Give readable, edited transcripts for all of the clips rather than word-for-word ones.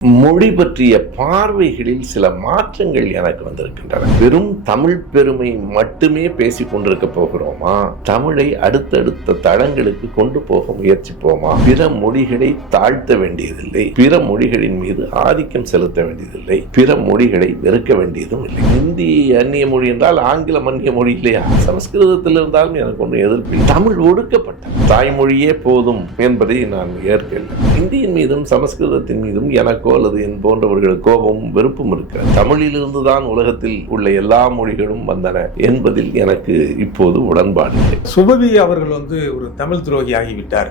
மொழி பற்றிய பார்வைகளில் சில மாற்றங்கள் எனக்கு வந்திருக்கின்றன. வெறும் தமிழ் பெருமை மட்டுமே பேசிக் கொண்டிருக்க போகிறோமா? தமிழை அடுத்தடுத்த தளங்களுக்கு கொண்டு போக முயற்சிப்போமா? பிற மொழிகளை தாழ்த்த வேண்டியதில்லை, பிற மொழிகளின் மீது ஆதிக்கம் செலுத்த வேண்டியதில்லை, பிற மொழிகளை வெறுக்க வேண்டியதும் இல்லை. ஹிந்தி அந்நிய மொழி என்றால் ஆங்கிலம் அந்நிய மொழி இல்லையா? சமஸ்கிருதத்தில் இருந்தாலும் எனக்கு ஒன்றும் எதிர்ப்பு. தமிழ் ஒடுக்கப்பட்ட தாய்மொழியே போதும் என்பதை நான் ஏற்கவில்லை. ஹிந்தியின் மீதும் சமஸ்கிருதத்தின் மீதும் எனக்கு அல்லது என் போன்றவர்கள் கோபமும் வெறுப்பும் இருக்கிறது. தமிழிலிருந்து தான் உலகத்தில் உள்ள எல்லா மொழிகளும் வந்தன என்பதில் எனக்கு இப்போது உடன்பாடு இல்லை. சுபவி அவர்கள் ஒரு தமிழ் துரோகி ஆகிவிட்டார்,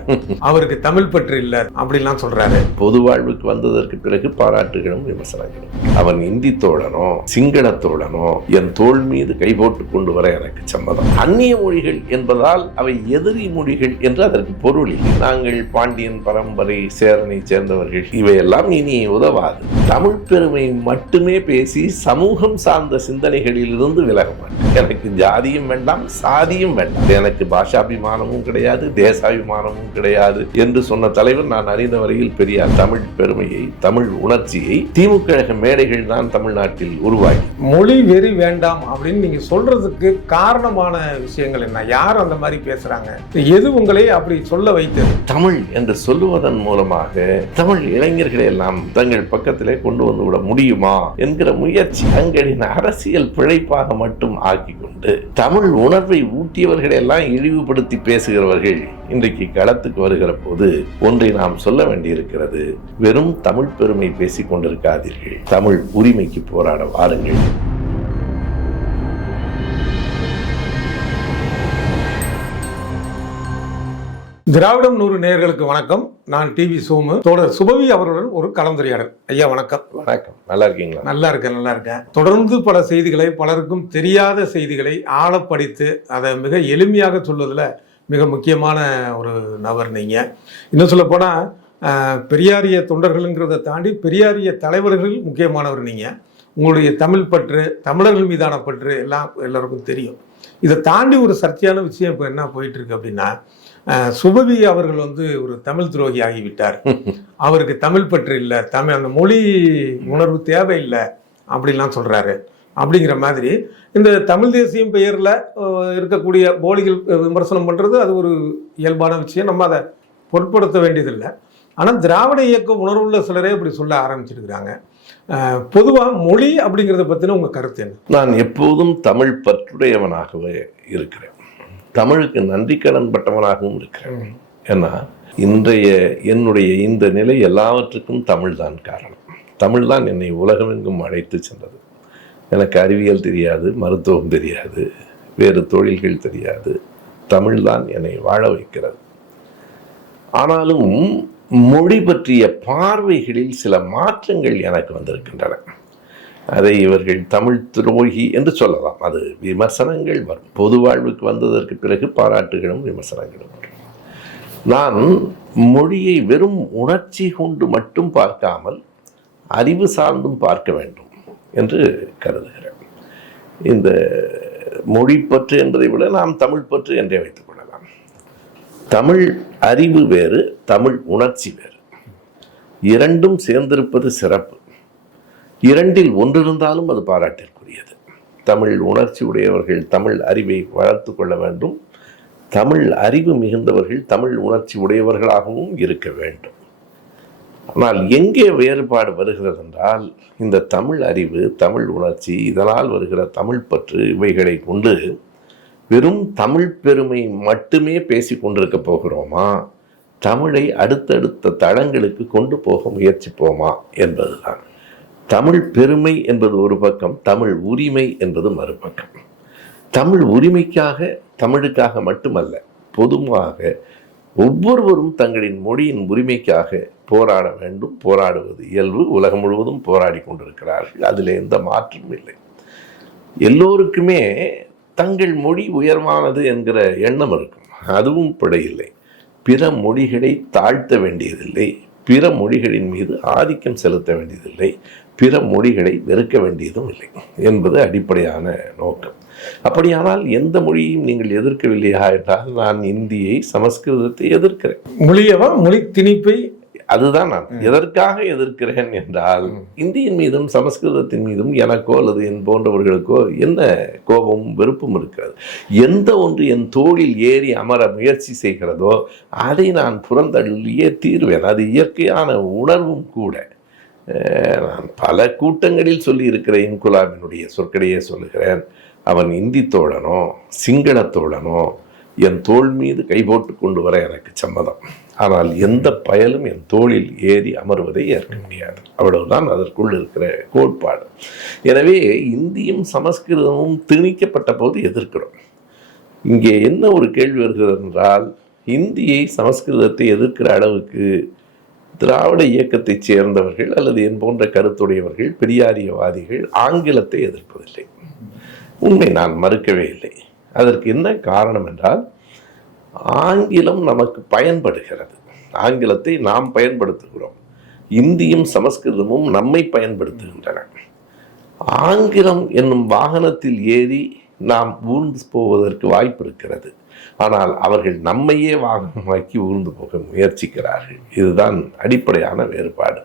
அவருக்கு தமிழ் பற்று இல்லை அப்படிலாம் சொல்றாரு. பொது வாழ்வுக்கு வந்ததற்கு பிறகு பாராட்டுகளும் விமர்சனங்களும். அவன் இந்தி தோழனோ சிங்கள தோழனோ என் தோள் மீது கை போட்டு கொண்டு வர எனக்கு சம்மதம். அந்நிய மொழிகள் என்பதால் அவை எதிரி மொழிகள் என்று அதற்கு பொருள் இல்லை. நாங்கள் பாண்டியன் பரம்பரை சேரனை சேர்ந்தவர்கள், இவையெல்லாம் இனி உதவாது. தமிழ் பெருமை மட்டுமே பேசி சமூகம் சார்ந்த சிந்தனைகளில் இருந்து விலக மாட்டேன். எனக்கு ஜாதியும் வேண்டாம், சாதியும் வேண்டாம், எனக்கு பாஷாபிமானமும் கிடையாது, தேசாபிமானமும் கிடையாது என்று சொன்ன தலைவர் நான் அறிந்த வரையில் பெரியார். தமிழ் பெருமையை, தமிழ் உணர்ச்சியை திமுக கழக மேடைகள் தான் தமிழ்நாட்டில் உருவாக்கி. மொழி வெறி வேண்டாம் அப்படின்னு நீங்க சொல்றதுக்கு காரணமான விஷயங்கள் என்ன? யார் அந்த மாதிரி பேசுறாங்க? எது உங்களை அப்படி சொல்ல வைத்தது? தமிழ் என்று சொல்லுவதன் மூலமாக தமிழ் இளைஞர்களை எல்லாம் தங்கள் பக்கத்திலே கொண்டு வந்து விட முடியுமா என்கிற முயற்சி தங்களின் அரசியல் பிழைப்பாக மட்டும் ஆக்கி கொண்டு தமிழ் உணர்வை ஊட்டியவர்களை எல்லாம் இழிவுபடுத்தி பேசுகிறவர்கள் இன்றைக்கு களத்துக்கு வருகிற போது ஒன்றை நாம் சொல்ல வேண்டியிருக்கிறது. வெறும் தமிழ் பெருமை பேசிக் கொண்டிருக்காதீர்கள், தமிழ் உரிமைக்கு போராட வாருங்கள். திராவிடம் 100 நேயர்களுக்கு வணக்கம். நான் டிவி சோமு. தோழர் சுபவி அவர்களுடன் ஒரு கலந்துரையாடல். ஐயா வணக்கம். வணக்கம். நல்லா இருக்கீங்களா? நல்லா இருக்கேன். தொடர்ந்து பல செய்திகளை, பலருக்கும் தெரியாத செய்திகளை ஆழப்படித்து அதை மிக எளிமையாக சொல்வதில் மிக முக்கியமான ஒரு நபர் நீங்க. இன்னும் சொல்ல போனா பெரியாரிய தொண்டர்களுங்கிறத தாண்டி பெரியாரிய தலைவர்கள் முக்கியமானவர் நீங்க. உங்களுடைய தமிழ் பற்று, தமிழர்கள் மீதான பற்று எல்லாம் எல்லாருக்கும் தெரியும். இதை தாண்டி ஒரு சர்ச்சையான விஷயம் இப்போ என்ன போயிட்டு இருக்கு அப்படின்னா, சுபவி அவர்கள் ஒரு தமிழ் துரோகி ஆகிவிட்டார், அவருக்கு தமிழ் பற்று இல்லை, தமிழ் அந்த மொழி உணர்வு தேவையில்லை அப்படின்லாம் சொல்றாரு. அப்படிங்கிற மாதிரி இந்த தமிழ் தேசியம் பெயரில் இருக்கக்கூடிய போலிகள் விமர்சனம் பண்ணுறது அது ஒரு இயல்பான விஷயம், நம்ம அதை பொருட்படுத்த வேண்டியதில்லை. ஆனால் திராவிட இயக்க உணர்வுள்ள சிலரே இப்படி சொல்ல ஆரம்பிச்சிருக்கிறாங்க. பொதுவாக மொழி அப்படிங்கிறத பற்றின உங்கள் கருத்து என்ன? நான் எப்போதும் தமிழ் பற்றுடையவனாகவே இருக்கிறேன், தமிழுக்கு நன்றி கடன் பட்டவனாகவும் இருக்கிறேன். ஏன்னா இன்றைய என்னுடைய இந்த நிலை எல்லாவற்றுக்கும் தமிழ் தான் காரணம். தமிழ் தான் என்னை உலகமெங்கும் அழைத்து சென்றது. எனக்கு அறிவியல் தெரியாது, மருத்துவம் தெரியாது, வேறு தொழில்கள் தெரியாது, தமிழ் தான் என்னை வாழ வைக்கிறது. ஆனாலும் மொழி பற்றிய பார்வைகளில் சில மாற்றங்கள் எனக்கு வந்திருக்கின்றன. அதை இவர்கள் தமிழ் துரோகி என்று சொல்லலாம், அது விமர்சனங்கள் வரும். பொது வாழ்வுக்கு வந்ததற்கு பிறகு பாராட்டுகளும் விமர்சனங்களும் வரும். நான் மொழியை வெறும் உணர்ச்சி கொண்டு மட்டும் பார்க்காமல் அறிவு சார்ந்தும் பார்க்க வேண்டும் என்று கருதுகிறேன். இந்த மொழி பற்று என்பதை விட நாம் தமிழ் பற்று என்றே வைத்துக் கொள்ளலாம். தமிழ் அறிவு வேறு, தமிழ் உணர்ச்சி வேறு. இரண்டும் சேர்ந்திருப்பது சிறப்பு. இரண்டில் ஒன்றிருந்தாலும் அது பாராட்டிற்குரியது. தமிழ் உணர்ச்சி உடையவர்கள் தமிழ் அறிவை வளர்த்து கொள்ள வேண்டும், தமிழ் அறிவு மிகுந்தவர்கள் தமிழ் உணர்ச்சி உடையவர்களாகவும் இருக்க வேண்டும். ஆனால் எங்கே வேறுபாடு வருகிறது என்றால், இந்த தமிழ் அறிவு, தமிழ் உணர்ச்சி, இதனால் வருகிற தமிழ் பற்று, இவைகளை கொண்டு வெறும் தமிழ் பெருமை மட்டுமே பேசி கொண்டிருக்க போகிறோமா? தமிழை அடுத்தடுத்த தளங்களுக்கு கொண்டு போக முயற்சிப்போமா என்பதுதான். தமிழ் பெருமை என்பது ஒரு பக்கம், தமிழ் உரிமை என்பது மறுபக்கம். தமிழ் உரிமைக்காக, தமிழுக்காக மட்டுமல்ல, பொதுவாக ஒவ்வொருவரும் தங்களின் மொழியின் உரிமைக்காக போராட வேண்டும். போராடுவது இயல்பு, உலகம் முழுவதும் போராடி கொண்டிருக்கிறார்கள், அதில் எந்த மாற்றமும் இல்லை. எல்லோருக்குமே தங்கள் மொழி உயர்வானது என்கிற எண்ணம் இருக்கும், அதுவும் பிழையில்லை. பிற மொழிகளை தாழ்த்த வேண்டியதில்லை, பிற மொழிகளின் மீது ஆதிக்கம் செலுத்த வேண்டியதில்லை, பிற மொழிகளை வெறுக்க வேண்டியதும் இல்லை என்பது அடிப்படையான நோக்கம். அப்படியானால் எந்த மொழியையும் நீங்கள் எதிர்க்கவில்லையா என்றால், நான் இந்தியை, சமஸ்கிருதத்தை எதிர்க்கிறேன். மொழி திணிப்பை அதுதான் நான் எதற்காக எதிர்க்கிறேன் என்றால், இந்தியின் மீதும் சமஸ்கிருதத்தின் மீதும் எனக்கோ அல்லது என் போன்றவர்களுக்கோ என்ன கோபமும் வெறுப்பும் இருக்கிறது. எந்த ஒன்று என் தோளில் ஏறி அமர முயற்சி செய்கிறதோ அதை நான் புறந்தள்ளியே தீர்வேன். அது இயற்கையான உணர்வும் கூட. நான் பல கூட்டங்களில் சொல்லி இருக்கிற இன்குலாபினுடைய சொற்களையே சொல்லுகிறேன். அவன் இந்தி தோழனோ சிங்கள தோழனோ என் தோள் மீது கை போட்டு கொண்டு வர எனக்கு சம்மதம். ஆனால் எந்த பயலும் என் தோளில் ஏறி அமர்வதை ஏற்க முடியாது. அவ்வளவுதான் அதற்குள் இருக்கிற கோட்பாடு. எனவே இந்தியும் சமஸ்கிருதமும் திணிக்கப்பட்ட போது எதிர்க்கிறோம். இங்கே என்ன ஒரு கேள்வி வருகிறது என்றால், இந்தியை சமஸ்கிருதத்தை எதிர்க்கிற அளவுக்கு திராவிட இயக்கத்தைச் சேர்ந்தவர்கள் அல்லது என் போன்ற கருத்துடையவர்கள், பெரியாரியவாதிகள் ஆங்கிலத்தை எதிர்ப்பதில்லை. உண்மை, நான் மறுக்கவே இல்லை. அதற்கு என்ன காரணம் என்றால், ஆங்கிலம் நமக்கு பயன்படுகிறது. ஆங்கிலத்தை நாம் பயன்படுத்துகிறோம். இந்தியும் சமஸ்கிருதமும் நம்மை பயன்படுத்துகின்றன. ஆங்கிலம் என்னும் வாகனத்தில் ஏறி நாம் ஊர்ந்து போவதற்கு வாய்ப்பு இருக்கிறது. ஆனால் அவர்கள் நம்மையே வாகனமாக்கி ஊர்ந்து போக முயற்சிக்கிறார்கள். இதுதான் அடிப்படையான வேறுபாடு.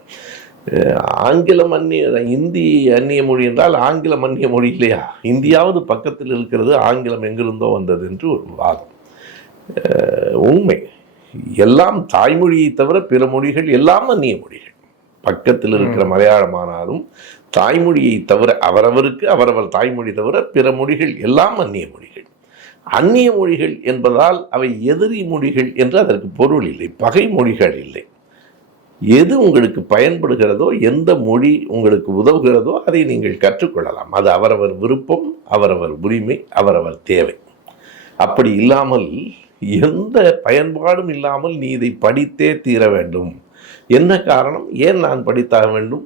ஆங்கிலம் இந்தி அந்நிய மொழி என்றால் ஆங்கிலம் அந்நிய மொழி இல்லையா? இந்தியாவது பக்கத்தில் இருக்கிறது, ஆங்கிலம் எங்கிருந்தோ வந்தது என்று ஒரு வாதம். உண்மை, எல்லாம் தாய்மொழியை தவிர பிற மொழிகள் எல்லாம் அந்நிய மொழிகள். பக்கத்தில் இருக்கிற மலையாளமானாலும் தாய்மொழியை தவிர அவரவருக்கு அவரவர் தாய்மொழி தவிர பிற மொழிகள் எல்லாம் அந்நிய மொழிகள். அந்நிய மொழிகள் என்பதால் அவை எதிரி மொழிகள் என்று அதற்கு பொருள் இல்லை, பகை மொழிகள் இல்லை. எது உங்களுக்கு பயன்படுகிறதோ, எந்த மொழி உங்களுக்கு உதவுகிறதோ அதை நீங்கள் கற்றுக்கொள்ளலாம். அது அவரவர் விருப்பம், அவரவர் உரிமை, அவரவர் தேவை. அப்படி இல்லாமல் எந்த பயன்பாடும் இல்லாமல் நீ இதை படித்தே தீர வேண்டும். என்ன காரணம்? ஏன் நான் படித்தாக வேண்டும்?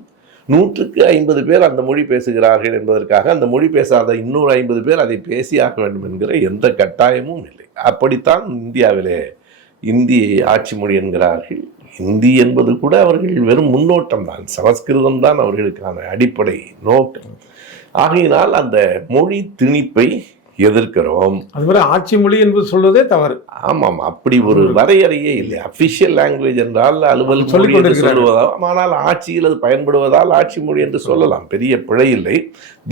100க்கு 50 பேர் அந்த மொழி பேசுகிறார்கள் என்பதற்காக அந்த மொழி பேசாத இன்னொரு 50 பேர் அதை பேசியாக வேண்டும் என்கிற எந்த கட்டாயமும் இல்லை. அப்படித்தான் இந்தியாவிலே இந்தியை ஆட்சி மொழி என்கிறார்கள். இந்தி என்பது கூட அவர்கள் வெறும் முன்னோட்டம் தான். சமஸ்கிருதம் தான் அவர்களுக்கான அடிப்படை நோக்கம். ஆகையினால் அந்த மொழி திணிப்பை எதிர்க்கிறோம். அதுவரை ஆட்சி மொழி என்று சொல்வதே தவறு. ஆமாம், அப்படி ஒரு வரையறையே இல்லை. அபிஷியல் லாங்குவேஜ் என்றால் அலுவல் மொழி என்று சொல்லுவதால், ஆனால் ஆட்சியில் அது பயன்படுவதால் ஆட்சி மொழி என்று சொல்லலாம். பெரிய பிழை இல்லை.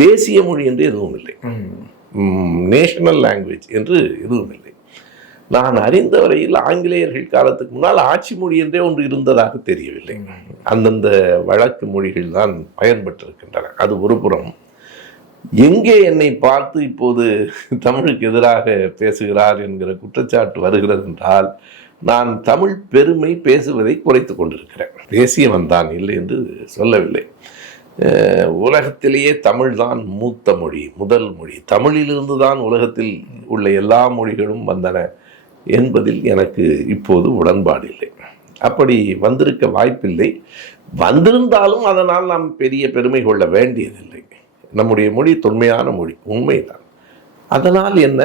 தேசிய மொழி என்று எதுவும் இல்லை. நேஷனல் லாங்குவேஜ் என்று எதுவும் இல்லை. நான் அறிந்த வரையில் ஆங்கிலேயர்கள் காலத்துக்கு முன்னால் ஆட்சி மொழி என்றே ஒன்று இருந்ததாக தெரியவில்லை. அந்தந்த வழக்கு மொழிகள் தான் பயன்பட்டிருக்கின்றன. அது ஒரு புறம். எங்கே என்னை பார்த்து இப்போது தமிழுக்கு எதிராக பேசுகிறார் என்கிற குற்றச்சாட்டு வருகிறது என்றால், நான் தமிழ் பெருமை பேசுவதை குறைத்து கொண்டிருக்கிறேன். தேசியவன் தான், இல்லை என்று சொல்லவில்லை. உலகத்திலேயே தமிழ் தான் மூத்த மொழி, முதல் மொழி. தமிழிலிருந்து தான் உலகத்தில் உள்ள எல்லா மொழிகளும் வந்தன என்பதில் எனக்கு இப்போது உடன்பாடு இல்லை. அப்படி வந்திருக்க வாய்ப்பில்லை. வந்திருந்தாலும் அதனால் நாம் பெரிய பெருமை கொள்ள வேண்டியதில்லை. நம்முடைய மொழி தொன்மையான மொழி, உண்மைதான். அதனால் என்ன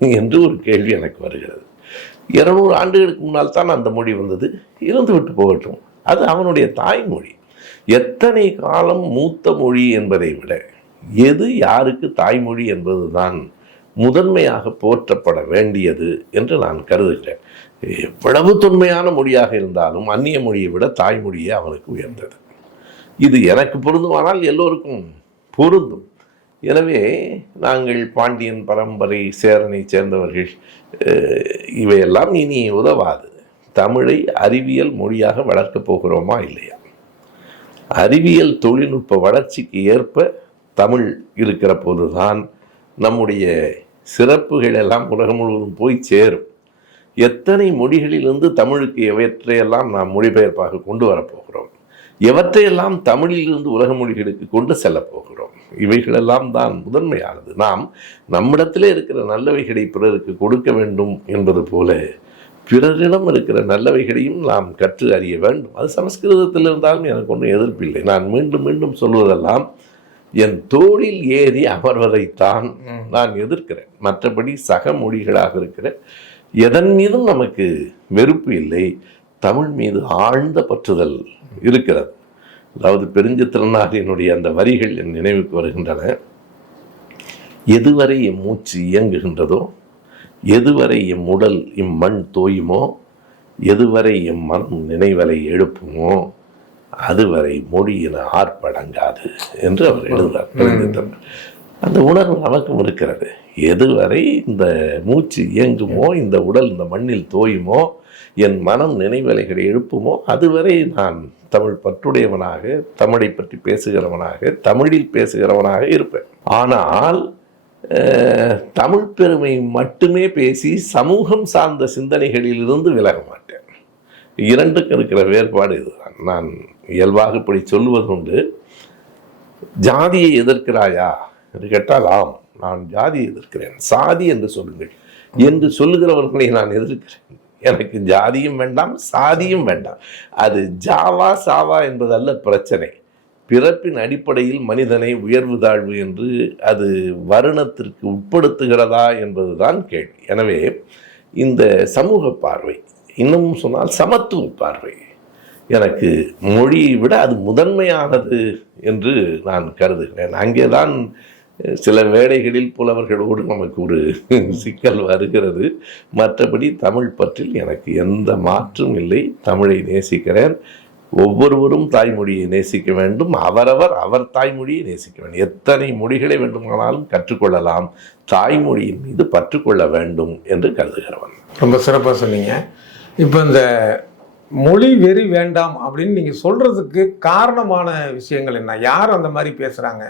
என்று ஒரு கேள்வி எனக்கு வருகிறது. 200 ஆண்டுகளுக்கு முன்னால் தான் அந்த மொழி வந்தது, இருந்து விட்டு போகட்டும். அது அவனுடைய தாய்மொழி. எத்தனை காலம் மூத்த மொழி என்பதை விட எது யாருக்கு தாய்மொழி என்பதுதான் முதன்மையாக போற்றப்பட வேண்டியது என்று நான் கருதுகிறேன். எவ்வளவு தொன்மையான மொழியாக இருந்தாலும் அந்நிய மொழியை விட தாய்மொழியே அவனுக்கு உயர்ந்தது. இது எனக்கு பொருந்துமானால் எல்லோருக்கும் பொருந்தும். எனவே நாங்கள் பாண்டியன் பரம்பரை, சேரனை சேர்ந்தவர்கள், இவையெல்லாம் இனி உதவாது. தமிழை அறிவியல் மொழியாக வளர்க்கப் போகிறோமா இல்லையா? அறிவியல் தொழில்நுட்ப வளர்ச்சிக்கு ஏற்ப தமிழ் இருக்கிற போதுதான் நம்முடைய சிறப்புகள் எல்லாம் உலகம் முழுவதும் போய் சேரும். எத்தனை மொழிகளிலிருந்து தமிழுக்கு எவற்றையெல்லாம் நாம் மொழிபெயர்ப்பாக கொண்டு வரப்போகிறோம், எவற்றையெல்லாம் தமிழிலிருந்து உலக மொழிகளுக்கு கொண்டு செல்லப் போகிறோம், இவைகளெல்லாம் தான் முதன்மையானது. நாம் நம்மிடத்திலே இருக்கிற நல்லவைகளை பிறருக்கு கொடுக்க வேண்டும் என்பது போல பிறரிடம் இருக்கிற நல்லவைகளையும் நாம் கற்று அறிய வேண்டும். அது சமஸ்கிருதத்தில் இருந்தாலும் எனக்கு ஒன்றும் எதிர்ப்பில்லை. நான் மீண்டும் மீண்டும் சொல்வதெல்லாம் என் தோளில் ஏறி அமர்வதைத்தான் நான் எதிர்க்கிறேன். மற்றபடி சக மொழிகளாக இருக்கிற எதன் மீதும் நமக்கு வெறுப்பு இல்லை. தமிழ் மீது ஆழ்ந்த பற்றுதல் இருக்கிறது. அதாவது பெருஞ்சித்திரனாரினுடைய அந்த வரிகள் என் நினைவுக்கு வருகின்றன. எதுவரை எம் மூச்சு இயங்குகின்றதோ, எதுவரை எம் உடல் இம்மண் தோயுமோ, எதுவரை எம் மனம் நினைவலை எழுப்புமோ அதுவரை மொழியின ஆர்ப்படங்காது என்று அவர் எழுதுகிறார். அந்த உணர்வு நமக்கும் இருக்கிறது. எதுவரை இந்த மூச்சு இயங்குமோ, இந்த உடல் இந்த மண்ணில் தோயுமோ, என் மனம் நினைவலைகளை எழுப்புமோ அதுவரை நான் தமிழ் பற்றுடையவனாக, தமிழை பற்றி பேசுகிறவனாக, தமிழில் பேசுகிறவனாக இருப்பேன். ஆனால் தமிழ் பெருமை மட்டுமே பேசி சமூகம் சார்ந்த சிந்தனைகளிலிருந்து விலக மாட்டேன். இரண்டுக்கும் இருக்கிற வேறுபாடு இதுதான். நான் இயல்பாக இப்படி சொல்லுவது உண்டு. ஜாதியை எதிர்க்கிறாயா என்று கேட்டால் ஆம், நான் ஜாதியை எதிர்க்கிறேன். சாதி என்று சொல்லுங்கள் என்று சொல்லுகிறவர்களை நான் எதிர்க்கிறேன். எனக்கு ஜாதியும் வேண்டாம், சாதியும் வேண்டாம். அது ஜாவா சாவா என்பதல்ல பிரச்சனை. பிறப்பின் அடிப்படையில் மனிதனை உயர்வு தாழ்வு என்று அது வருணத்திற்கு உட்படுத்துகிறதா என்பதுதான் கேள்வி. எனவே இந்த சமூக பார்வை, இன்னமும் சொன்னால் சமத்துவ பார்வை, எனக்கு மொழியை விட அது முதன்மையானது என்று நான் கருதுகிறேன். அங்கேதான் சில வேளைகளில் புலவர்களோடு நமக்கு ஒரு சிக்கல் வருகிறது. மற்றபடி தமிழ் பற்றில் எனக்கு எந்த மாற்றும் இல்லை. தமிழை நேசிக்கிறேன். ஒவ்வொருவரும் தாய்மொழியை நேசிக்க வேண்டும். அவரவர் அவர் தாய்மொழியை நேசிக்க வேண்டும். எத்தனை மொழிகளை வேண்டுமானாலும் கற்றுக்கொள்ளலாம். தாய்மொழியின் மீது பற்றுக்கொள்ள வேண்டும் என்று கருதுகிறவன். ரொம்ப சிறப்பாக சொன்னீங்க. இப்போ இந்த மொழி வெறி வேண்டாம் அப்படின்னு நீங்கள் சொல்கிறதுக்கு காரணமான விஷயங்கள் என்ன? யார் அந்த மாதிரி பேசுகிறாங்க?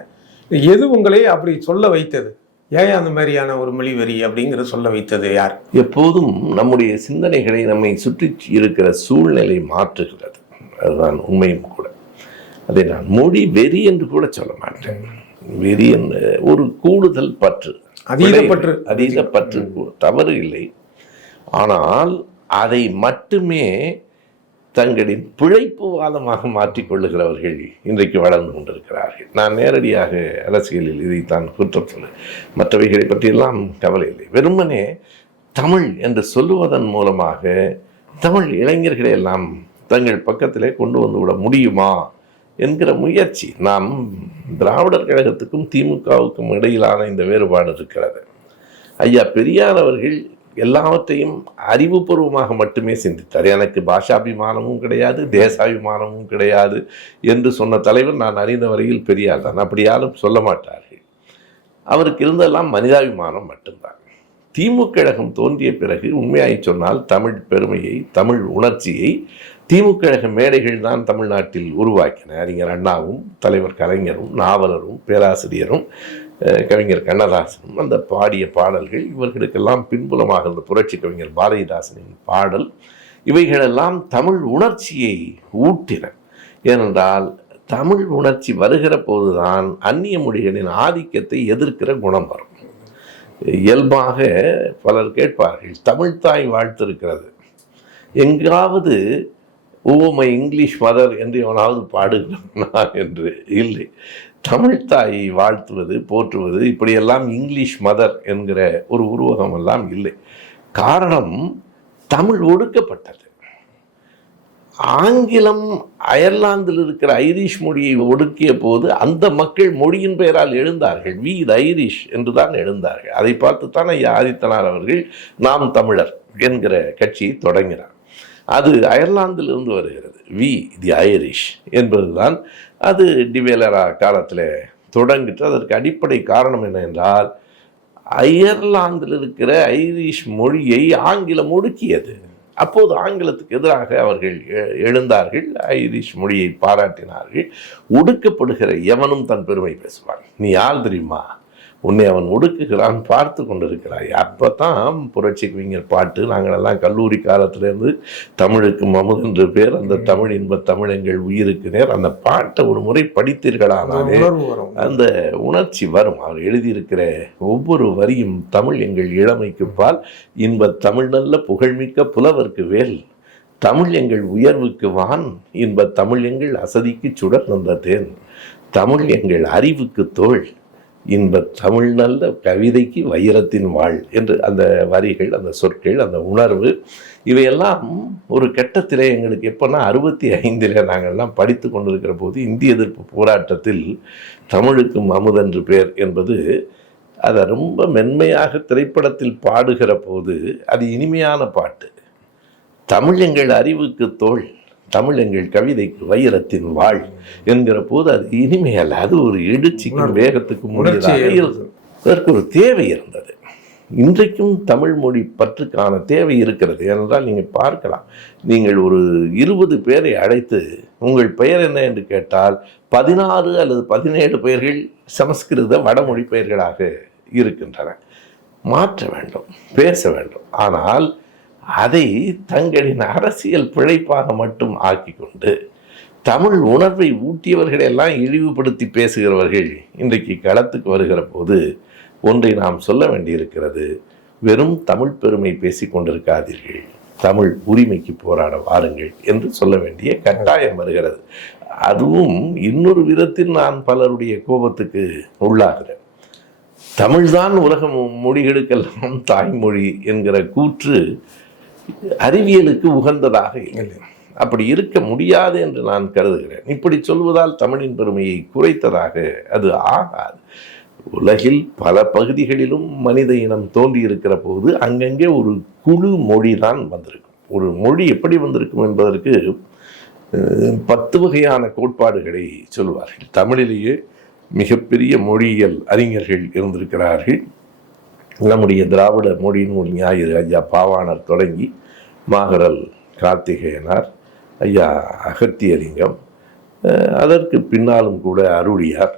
எது உங்களை அப்படி சொல்ல வைத்தது? ஏன் அந்த மாதிரியான ஒரு மொழி வெறி அப்படிங்கிற சொல்ல வைத்தது யார்? எப்போதும் நம்முடைய சிந்தனைகளை நம்மை சுற்றி இருக்கிற சூழ்நிலை மாற்றுகிறது. அதுதான் உண்மையும் கூட. அதை நான் மொழி வெறி என்று கூட சொல்ல மாட்டேன். வெறி என்று ஒரு கூடுதல் பற்று, அதீத பற்று தவறு இல்லை. ஆனால் அதை மட்டுமே தங்களின் பிழைப்பு வாதமாக மாற்றிக்கொள்ளுகிறவர்கள் இன்றைக்கு வளர்ந்து கொண்டிருக்கிறார்கள். நான் நேரடியாக அரசியலில் இதைத்தான் குற்றம் சொன்னேன். மற்றவைகளை பற்றியெல்லாம் கவலை இல்லை. வெறுமனே தமிழ் என்று சொல்லுவதன் மூலமாக தமிழ் இளைஞர்களை எல்லாம் தங்கள் பக்கத்திலே கொண்டு வந்து விட முடியுமா என்கிற முயற்சி. நாம் திராவிடர் கழகத்துக்கும் திமுகவுக்கும் இடையிலான இந்த வேறுபாடு இருக்கிறது. ஐயா பெரியார் அவர்கள் எல்லாவற்றையும் அறிவுபூர்வமாக மட்டுமே சிந்தித்தார். எனக்கு பாஷாபிமானமும் கிடையாது, தேசாபிமானமும் கிடையாது என்று சொன்ன தலைவர் நான் அறிந்த வரையில் பெரியார் தான். அப்படி யாரும் சொல்ல மாட்டார்கள். அவருக்கு இருந்தெல்லாம் மனிதாபிமானம் மட்டும்தான். திமுக கழகம் தோன்றிய பிறகு உண்மையாய் சொன்னால் தமிழ் பெருமையை, தமிழ் உணர்ச்சியை திமுக கழக மேடைகள் தான் தமிழ்நாட்டில் உருவாக்கின. அறிஞர் அண்ணாவும், தலைவர் கலைஞரும், நாவலரும், பேராசிரியரும், கவிஞர் கண்ணதாசனும் அந்த பாடிய பாடல்கள், இவர்களுக்கெல்லாம் பின்புலமாக இருந்த புரட்சி கவிஞர் பாரதிதாசனின் பாடல், இவைகளெல்லாம் தமிழ் உணர்ச்சியை ஊட்டின. ஏனென்றால் தமிழ் உணர்ச்சி வருகிற போதுதான் அந்நிய மொழிகளின் ஆதிக்கத்தை எதிர்க்கிற குணம் வரும். இயல்பாக பலர் கேட்பார்கள், தமிழ்தாய் வாழ்த்து இருக்கிறது, எங்காவது ஓமை இங்கிலீஷ் மதர் என்று எவனாவது பாடுகிறானா என்று. இல்லை, தமிழ்தாயை வாழ்த்துவது, போற்றுவது, இப்படியெல்லாம் இங்கிலீஷ் மதர் என்கிற ஒரு உருவகம் எல்லாம் இல்லை. காரணம், தமிழ் ஒடுக்கப்பட்டது. ஆங்கிலம் அயர்லாந்தில் இருக்கிற ஐரிஷ் மொழியை ஒடுக்கிய போது அந்த மக்கள் மொழியின் பெயரால் எழுந்தார்கள். வி த ஐரிஷ் என்று தான் எழுந்தார்கள். அதை பார்த்துத்தான் ஐயா ஆதித்தனார் அவர்கள் நாம் தமிழர் என்கிற கட்சியை தொடங்கினார். அது அயர்லாந்திலிருந்து வருகிறது. வி தி ஐரிஷ் என்பதுதான். அது டிவேலரா காலத்தில் தொடங்கிட்டு, அதற்கு அடிப்படை காரணம் என்ன என்றால், அயர்லாந்தில் இருக்கிற ஐரிஷ் மொழியை ஆங்கிலம் ஒடுக்கியது. அப்போது ஆங்கிலத்துக்கு எதிராக அவர்கள் எழுந்தார்கள், ஐரிஷ் மொழியை பாராட்டினார்கள். ஒடுக்கப்படுகிற எவனும் தன் பெருமை பேசுவான். நீ யார் தெரியுமா, உன்னை அவன் ஒடுக்குகிறான், பார்த்து கொண்டிருக்கிறாய். அப்போ தான் புரட்சி கவிஞர் பாட்டு, நாங்களெல்லாம் கல்லூரி காலத்திலேருந்து தமிழுக்கு அமுதென்று பேர், அந்த தமிழ் இன்ப தமிழ் எங்கள் உயிருக்கு நேர், அந்த பாட்டை ஒரு முறை படித்தீர்களானாலே அந்த உணர்ச்சி வரும். அவர் எழுதியிருக்கிற ஒவ்வொரு வரியும், தமிழ் எங்கள் இளமைக்கு பால், இன்ப தமிழ் நல்ல புகழ்மிக்க புலவர்க்கு வேல், தமிழ் எங்கள் உயர்வுக்கு வான், இன்ப தமிழ் எங்கள் அசதிக்கு சுடர் நந்த தேன், தமிழ் எங்கள் அறிவுக்கு தோள், இன்ப தமிழ் நல்ல கவிதைக்கு வைரத்தின் வாழ் என்று அந்த வரிகள், அந்த சொற்கள், அந்த உணர்வு, இவையெல்லாம் ஒரு கட்டத்திலே எங்களுக்கு எப்போன்னா 65 நாங்கள்லாம் படித்து கொண்டிருக்கிற போது இந்திய எதிர்ப்பு போராட்டத்தில் தமிழுக்கும் அமுதென்று பேர் என்பது, அதை ரொம்ப மென்மையாக திரைப்படத்தில் பாடுகிற போது அது இனிமையான பாட்டு. தமிழ் எங்கள் அறிவுக்கு தோள், தமிழ் எங்கள் கவிதைக்கு வைரத்தின் வாழ் என்கிற போது அது இனிமை அல்ல, அது ஒரு எழுச்சிக்கும் வேகத்துக்கும் முடியதாக இருந்தது. அதற்கு ஒரு தேவை இருந்தது. இன்றைக்கும் தமிழ் மொழி பற்றுக்கான தேவை இருக்கிறது. ஏனென்றால் நீங்கள் பார்க்கலாம், நீங்கள் ஒரு 20 பேரை அழைத்து உங்கள் பெயர் என்ன என்று கேட்டால் 16 அல்லது 17 பெயர்கள் சமஸ்கிருத வடமொழி பெயர்களாக இருக்கின்றன. மாற்ற வேண்டும், பேச வேண்டும். ஆனால் அதை தங்களின் அரசியல் பிழைப்பாக மட்டும் ஆக்கி கொண்டு தமிழ் உணர்வை ஊட்டியவர்களெல்லாம் இழிவுபடுத்தி பேசுகிறவர்கள் இன்றைக்கு களத்துக்கு வருகிற போது ஒன்றை நாம் சொல்ல வேண்டியிருக்கிறது. வெறும் தமிழ் பெருமை பேசிக் கொண்டிருக்காதீர்கள், தமிழ் உரிமைக்கு போராட வாருங்கள் என்று சொல்ல வேண்டிய கட்டாயம் வருகிறது. அதுவும் இன்னொரு விதத்தில் நான் பலருடைய கோபத்துக்கு உள்ளாகிறேன். தமிழ்தான் உலக மொழிகளுக்கெல்லாம் தாய்மொழி என்கிற கூற்று அறிவியலுக்கு உகந்ததாக இல்லை. அப்படி இருக்க முடியாது என்று நான் கருதுகிறேன். இப்படி சொல்வதால் தமிழின் பெருமையை குறைத்ததாக அது ஆகாது. உலகில் பல பகுதிகளிலும் மனித இனம் தோன்றி இருக்கிற போது அங்கங்கே ஒரு குழு மொழி தான் வந்திருக்கும். ஒரு மொழி எப்படி வந்திருக்கும் என்பதற்கு 10 வகையான கோட்பாடுகளை சொல்வார்கள். தமிழிலேயே மிகப்பெரிய மொழியியல் அறிஞர்கள் இருந்திருக்கிறார்கள். நம்முடைய திராவிட மொழி நூல் ஞாயிறு ஐயா பாவாணர் தொடங்கி மாகரல் கார்த்திகேயனார், ஐயா அகத்தியலிங்கம், அதற்கு பின்னாலும் கூட அருளியார்,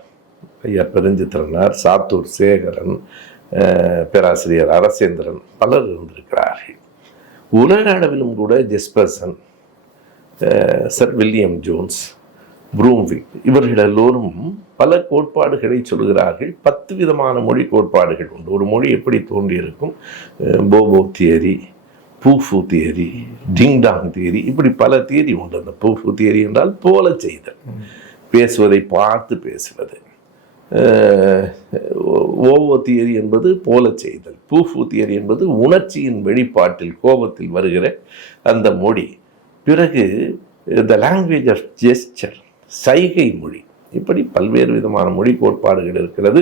ஐயா பெருஞ்சித்திரனார், சாத்தூர் சேகரன், பேராசிரியர் அரசேந்திரன், பலர் இருந்திருக்கிறார்கள். உலக அளவிலும் கூட ஜெஸ்பர்சன், சர் வில்லியம் ஜோன்ஸ், ப்ரூம்விக், இவர்கள் எல்லோரும் பல கோட்பாடுகளை சொல்கிறார்கள். 10 விதமான மொழி கோட்பாடுகள் உண்டு. ஒரு மொழி எப்படி தோன்றியிருக்கும், bow wow theory, pooh pooh theory, ding dong theory, இப்படி பல தியரி உண்டு. அந்த பூஃபு தியரி என்றால் போல செய்தல், பேசுவதை பார்த்து பேசுவது. ஓவோ தியரி என்பது போல செய்தல். பூஃபு தியரி என்பது உணர்ச்சியின் வெளிப்பாட்டில் கோபத்தில் வருகிற அந்த மொழி. பிறகு த லாங்குவேஜ் ஆஃப் ஜெஸ்டர், சைகை மொழி. இப்படி பல்வேறு விதமான மொழி கோட்பாடுகள் இருக்கிறது.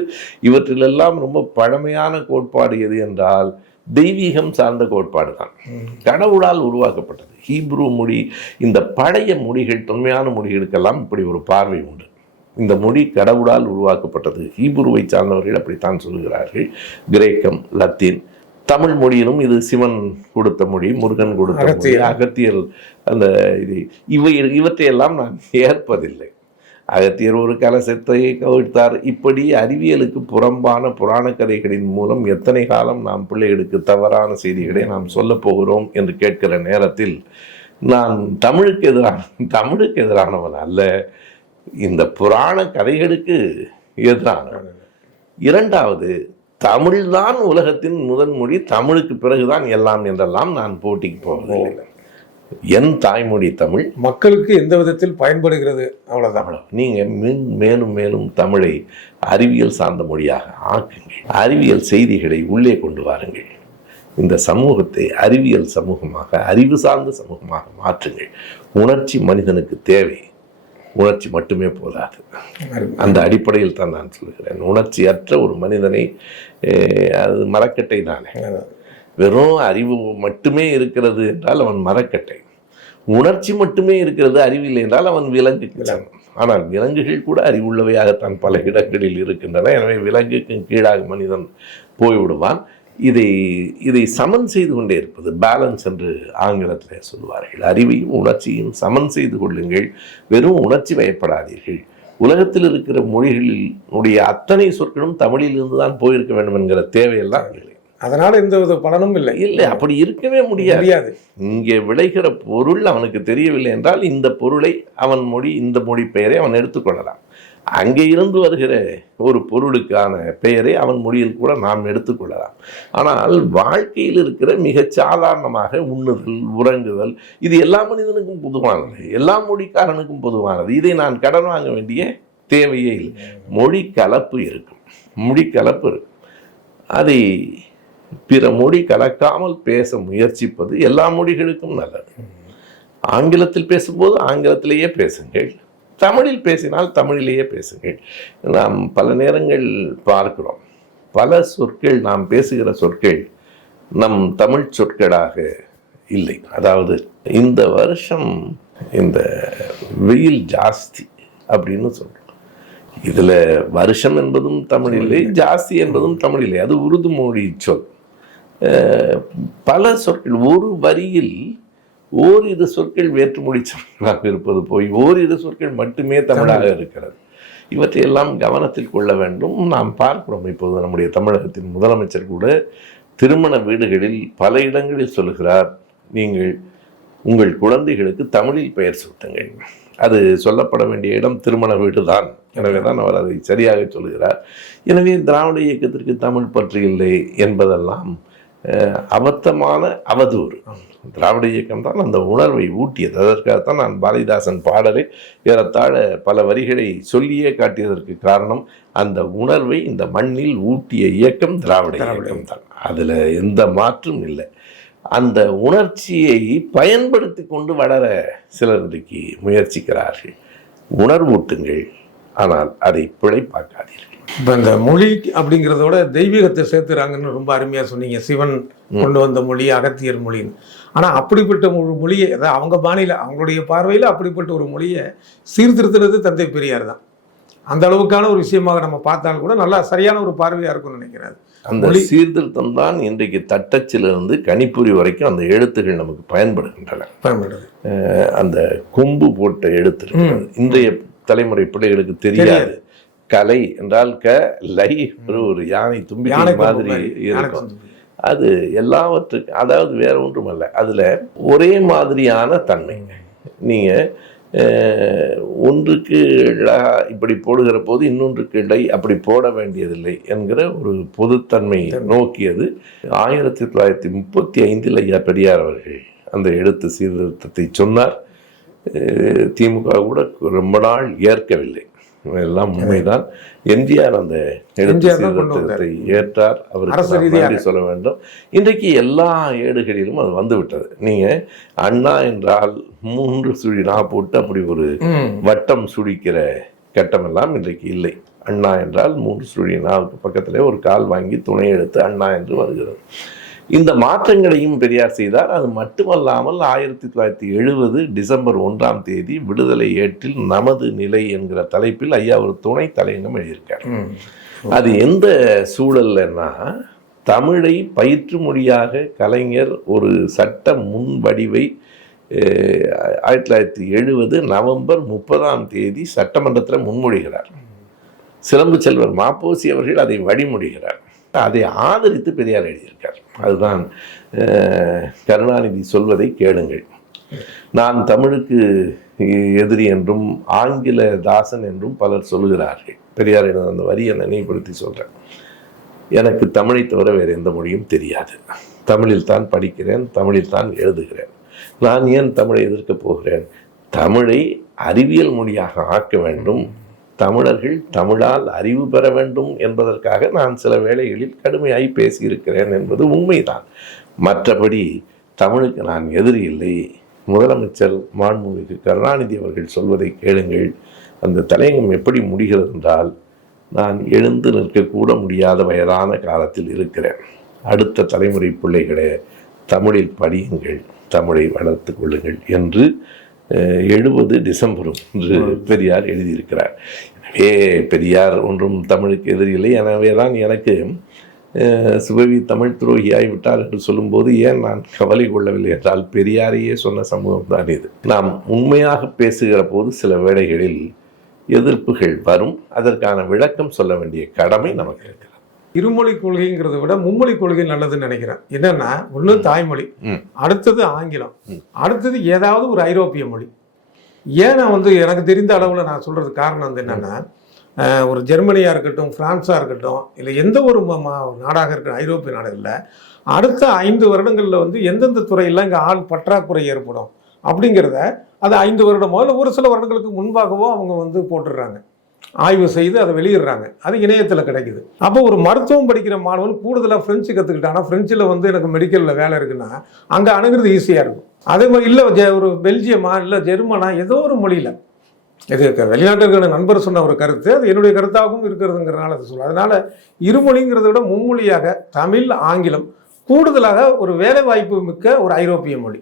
இவற்றிலெல்லாம் ரொம்ப பழமையான கோட்பாடு எது என்றால் தெய்வீகம் சார்ந்த கோட்பாடு தான். கடவுளால் உருவாக்கப்பட்டது ஹீப்ரு மொழி. இந்த பழைய மொழிகள், தொன்மையான மொழிகளுக்கெல்லாம் இப்படி ஒரு பார்வை உண்டு. இந்த மொழி கடவுளால் உருவாக்கப்பட்டது. ஹீப்ருவை சார்ந்தவர்கள் அப்படித்தான் சொல்கிறார்கள். கிரேக்கம், லத்தீன், தமிழ் மொழியிலும் இது சிவன் கொடுத்த மொழி, முருகன் கொடுத்த மொழி, அகத்தியர் அந்த இது இவற்றையெல்லாம் நான் ஏற்பதில்லை. அகத்தியர் ஒரு கலசத்தையை கவிழ்த்தார். இப்படி அறிவியலுக்கு புறம்பான புராண கதைகளின் மூலம் எத்தனை காலம் நாம் பிள்ளைகளுக்கு தவறான செய்திகளை நாம் சொல்ல போகிறோம் என்று கேட்கிற நேரத்தில் நான் தமிழுக்கு எதிரானவன் அல்ல, இந்த புராண கதைகளுக்கு எதிரானவன். இரண்டாவது, தமிழ்தான் உலகத்தின் முதன் மொழி, தமிழுக்கு பிறகுதான் எல்லாம் என்றெல்லாம் நான் போட்டிக்கு போவதில்லை. என் தாய்மொழி தமிழ், மக்களுக்கு எந்த விதத்தில் பயன்படுகிறது, அவ்வளவுதான். நீங்க மேலும் மேலும் தமிழை அறிவியல் சார்ந்த மொழியாக ஆக்குங்கள். அறிவியல் செய்திகளை உள்ளே கொண்டு வாருங்கள். இந்த சமூகத்தை அறிவியல் சமூகமாக, அறிவு சார்ந்த சமூகமாக மாற்றுங்கள். உணர்ச்சி மனிதனுக்கு தேவை, உணர்ச்சி மட்டுமே போதாது. அந்த அடிப்படையில் தான் நான் சொல்கிறேன். உணர்ச்சியற்ற ஒரு மனிதனை அது மரக்கட்டை தானே. வெறும் அறிவு மட்டுமே இருக்கிறது என்றால் அவன் மரக்கட்டை. உணர்ச்சி மட்டுமே இருக்கிறது, அறிவில்லை என்றால் அவன் விலங்கு. ஆனால் விலங்குகள் கூட அறிவுள்ளவையாகத்தான் பல இடங்களில் இருக்கின்றன. எனவே விலங்குக்கு கீழாக மனிதன் போய்விடுவான். இதை சமன் செய்து கொண்டே இருப்பது, பேலன்ஸ் என்று ஆங்கிலத்தில் சொல்வார்கள். அறிவையும் உணர்ச்சியும் சமன் செய்து கொள்ளுங்கள். வெறும் உணர்ச்சி வயப்படாதீர்கள். உலகத்தில் இருக்கிற மொழிகளினுடைய அத்தனை சொற்களும் தமிழில் இருந்து தான் போயிருக்க வேண்டும் என்கிற தேவையெல்லாம் இல்லை. அதனால எந்த வித பலனும் இல்லை. இல்லை, அப்படி இருக்கவே முடியாது. இங்கே விளைகிற பொருள் அவனுக்கு தெரியவில்லை என்றால் இந்த பொருளை அவன் மொழி, இந்த மொழி பெயரை அவன் எடுத்துக்கொள்ளலாம். அங்கே இருந்து வருகிற ஒரு பொருளுக்கான பெயரை அவன் மொழியில் கூட நாம் எடுத்துக்கொள்ளலாம். ஆனால் வாழ்க்கையில் இருக்கிற மிக சாதாரணமாக உண்ணுதல், உறங்குதல், இது எல்லா மனிதனுக்கும் பொதுவானது, எல்லா மொழிக்காரனுக்கும் பொதுவானது. இதை நான் கடன் வாங்க வேண்டிய தேவையே இல்லை. மொழி கலப்பு இருக்கும், மொழி கலப்பு இருக்கும். அதை பிற மொழி கலக்காமல் பேச முயற்சிப்பது எல்லா மொழிகளுக்கும் நல்லது. ஆங்கிலத்தில் பேசும்போது ஆங்கிலத்திலேயே பேசுங்கள், தமிழில் பேசினால் தமிழிலேயே பேசுங்கள். நாம் பல நேரங்கள் பார்க்கிறோம், பல சொற்கள், நாம் பேசுகிற சொற்கள் நம் தமிழ் சொற்களாக இல்லை. அதாவது இந்த வருஷம் இந்த வெயில் ஜாஸ்தி அப்படின்னு சொல்கிறோம். இதில் வருஷம் என்பதும் தமிழ் இல்லை, ஜாஸ்தி என்பதும் தமிழ் இல்லை, அது உருது மொழி சொல். பல சொற்கள் ஒரு வரியில் ஓரிரு சொற்கள் வேற்றுமொழி சொற்களாக இருப்பது போய் ஓரிரு சொற்கள் மட்டுமே தமிழாக இருக்கிறது. இவற்றையெல்லாம் கவனத்தில் கொள்ள வேண்டும். நாம் பார்க்கிறோம், இப்போது நம்முடைய தமிழகத்தின் முதலமைச்சர் கூட திருமண வீடுகளில் பல இடங்களில் சொல்லுகிறார், நீங்கள் உங்கள் குழந்தைகளுக்கு தமிழில் பெயர் சூட்டுங்கள். அது சொல்லப்பட வேண்டிய இடம் திருமண வீடு தான். எனவே தான் அவர் அதை சரியாக சொல்கிறார். எனவே திராவிட இயக்கத்திற்கு தமிழ் பற்று இல்லை என்பதெல்லாம் அபத்தமான அவதூறு. திராவிட இயக்கம் தான் அந்த உணர்வை ஊட்டியது. அதற்காகத்தான் நான் பாரதிதாசன் பாடலை ஏறத்தாழ பல வரிகளை சொல்லியே காட்டியதற்கு காரணம், அந்த உணர்வை இந்த மண்ணில் ஊட்டிய இயக்கம் திராவிட இயக்கம் தான். அதில் எந்த மாற்றும் இல்லை. அந்த உணர்ச்சியை பயன்படுத்தி கொண்டு வளர சிலர் இன்றைக்கு முயற்சிக்கிறார்கள். உணர்வூட்டுங்கள், ஆனால் அதை பிழைப்பாக்காதீர்கள். இப்போ இந்த மொழி அப்படிங்கிறதோட தெய்வீகத்தை சேர்த்துறாங்கன்னு ரொம்ப அருமையாக சொன்னீங்க. சிவன் கொண்டு வந்த மொழி, அகத்தியர் மொழின்னு. ஆனால் அப்படிப்பட்ட ஒரு மொழியை, அதாவது அவங்க பாணியில், அவங்களுடைய பார்வையில் அப்படிப்பட்ட ஒரு மொழியை சீர்திருத்துறது தந்தை பெரியார் தான். அந்த அளவுக்கான ஒரு விஷயமாக நம்ம பார்த்தாலும் கூட நல்லா சரியான ஒரு பார்வையாக இருக்கும்னு நினைக்கிறேன். அந்த சீர்திருத்தம் தான் இன்றைக்கு தட்டச்சிலிருந்து கணிப்பொறி வரைக்கும் அந்த எழுத்துகள் நமக்கு பயன்படுகின்றன. அந்த கொம்பு போட்ட எழுத்து இன்றைய தலைமுறை பிள்ளைகளுக்கு தெரியாது. கலை என்றால் லை ஒரு யானை தும்பி மாதிரி இருக்கும். அது எல்லாவற்றுக்கும், அதாவது வேற ஒன்றுமல்ல, அதில் ஒரே மாதிரியான தன்மை. நீங்கள் ஒன்றுக்கு இப்படி போடுகிற போது இன்னொன்றுக்கு இடை அப்படி போட வேண்டியதில்லை என்கிற ஒரு பொதுத்தன்மை நோக்கியது. 1935 ஐயா பெரியார் அவர்கள் அந்த எழுத்து சீர்திருத்தத்தை சொன்னார். திமுக கூட ரொம்ப நாள் ஏற்கவில்லை. எல்லாம் உண்மைதான். எம்ஜிஆர் அந்த எழுத்து சீர்திருத்தத்தை ஏற்றார். அவருக்கு சொல்ல வேண்டும். இன்றைக்கு எல்லா ஏடுகளிலும் அது வந்துவிட்டது. நீங்க அண்ணா என்றால் 3 சுழி நா போட்டு அப்படி ஒரு வட்டம் சுழிக்கிற கட்டமெல்லாம் இன்றைக்கு இல்லை. அண்ணா என்றால் 3 சுழி நாவுக்கு பக்கத்திலே ஒரு கால் வாங்கி துணை எடுத்து அண்ணா என்று வருகிறது. இந்த மாற்றங்களையும் பெரியார் செய்தார். அது மட்டுமல்லாமல் 1970 டிசம்பர் 1ஆம் தேதி விடுதலை ஏற்றில் நமது நிலை என்கிற தலைப்பில் ஐயா ஒரு துணை தலையங்கம் எழுதியிருக்கார். அது எந்த சூழல்னா, தமிழை பயிற்று மொழியாக கலைஞர் ஒரு சட்ட முன் வடிவை 1970 நவம்பர் 30ஆம் தேதி சட்டமன்றத்தில் முன்மொழிகிறார். சிலம்பு செல்வர் மாப்போசி அவர்கள் அதை வழிமொழிகிறார். அதை ஆதரித்து பெரியார் எழுதியிருக்கார். அதுதான் கருணாநிதி சொல்வதை கேளுங்கள், நான் தமிழுக்கு எதிரி என்றும் ஆங்கில தாசன் என்றும் பலர் சொல்கிறார்கள். பெரியார் எழுத அந்த வரியை நினைவுபடுத்தி சொல்கிறேன். எனக்கு தமிழை தவிர வேறு எந்த மொழியும் தெரியாது. தமிழில் தான் படிக்கிறேன், தமிழில் தான் எழுதுகிறேன். நான் ஏன் தமிழை எதிர்க்கப் போகிறேன்? தமிழை அறிவியல் மொழியாக ஆக்க வேண்டும், தமிழர்கள் தமிழால் அறிவு பெற வேண்டும் என்பதற்காக நான் சில வேளைகளில் கடுமையாய் பேசியிருக்கிறேன் என்பது உண்மைதான். மற்றபடி தமிழுக்கு நான் எதிரி இல்லை. முதலமைச்சர் மாண்புமிகு கருணாநிதி அவர்கள் சொல்வதை கேளுங்கள். அந்த தலையங்கம் எப்படி முடிகிறது என்றால், நான் எழுந்து நிற்கக்கூட முடியாத வயதான காலத்தில் இருக்கிறேன். அடுத்த தலைமுறை பிள்ளைகளே, தமிழில் படியுங்கள், தமிழை வளர்த்து கொள்ளுங்கள் என்று 70 டிசம்பர் என்று பெரியார் எழுதியிருக்கிறார். எனவே பெரியார் ஒன்றும் தமிழுக்கு எதிரில்லை. எனவே தான் எனக்கு சிவவி தமிழ் துரோகியாகிவிட்டார் என்று சொல்லும்போது ஏன் நான் கவலை கொள்ளவில்லை என்றால், பெரியாரையே சொன்ன சமூகம் தான் இது. நாம் உண்மையாக பேசுகிற போது சில வேளைகளில் எதிர்ப்புகள் வரும். அதற்கான விளக்கம் சொல்ல வேண்டிய கடமை நமக்கு இருக்கிறது. இருமொழி கொள்கைங்கிறத விட மும்மொழி கொள்கை நல்லதுன்னு நினைக்கிறேன். என்னன்னா, ஒன்று தாய்மொழி, அடுத்தது ஆங்கிலம், அடுத்தது ஏதாவது ஒரு ஐரோப்பிய மொழி. ஏன் நான் எனக்கு தெரிந்த அளவில் நான் சொல்றது காரணம் என்னன்னா, ஒரு ஜெர்மனியாக இருக்கட்டும், பிரான்ஸாக இருக்கட்டும், இல்லை எந்த ஒரு நாடாக இருக்கட்டும், ஐரோப்பிய நாடுகளில் அடுத்த 5 வருடங்களில் எந்தெந்த துறையெல்லாம் இங்கே ஆள் பற்றாக்குறை ஏற்படும் அப்படிங்கிறத அது 5 வருடமோ இல்லை ஒரு சில வருடங்களுக்கு முன்பாகவோ அவங்க போட்டுடுறாங்க, ஆய்வு செய்து அதை வெளியிடுறாங்க. அது இணையத்தில் கிடைக்குது. அப்போ ஒரு மருத்துவம் படிக்கிற மாணவன் கூடுதலாக ஃப்ரெஞ்சு கற்றுக்கிட்டானா, ஃப்ரெஞ்சில் எனக்கு மெடிக்கலில் வேலை இருக்குன்னா அங்கே அணுகிறது ஈஸியாக இருக்கும். அதே மாதிரி இல்லை ஒரு பெல்ஜியமா இல்லை ஜெர்மனா ஏதோ ஒரு மொழியில், இது வெளிநாட்டுக்கான நண்பர் சொன்ன ஒரு கருத்து, அது என்னுடைய கருத்தாகவும் இருக்கிறதுங்கிறனால அதை சொல்லுவேன். அதனால் இருமொழிங்கிறத விட மும்மொழியாக தமிழ் ஆங்கிலம், கூடுதலாக ஒரு வேலை வாய்ப்பு மிக்க ஒரு ஐரோப்பிய மொழி.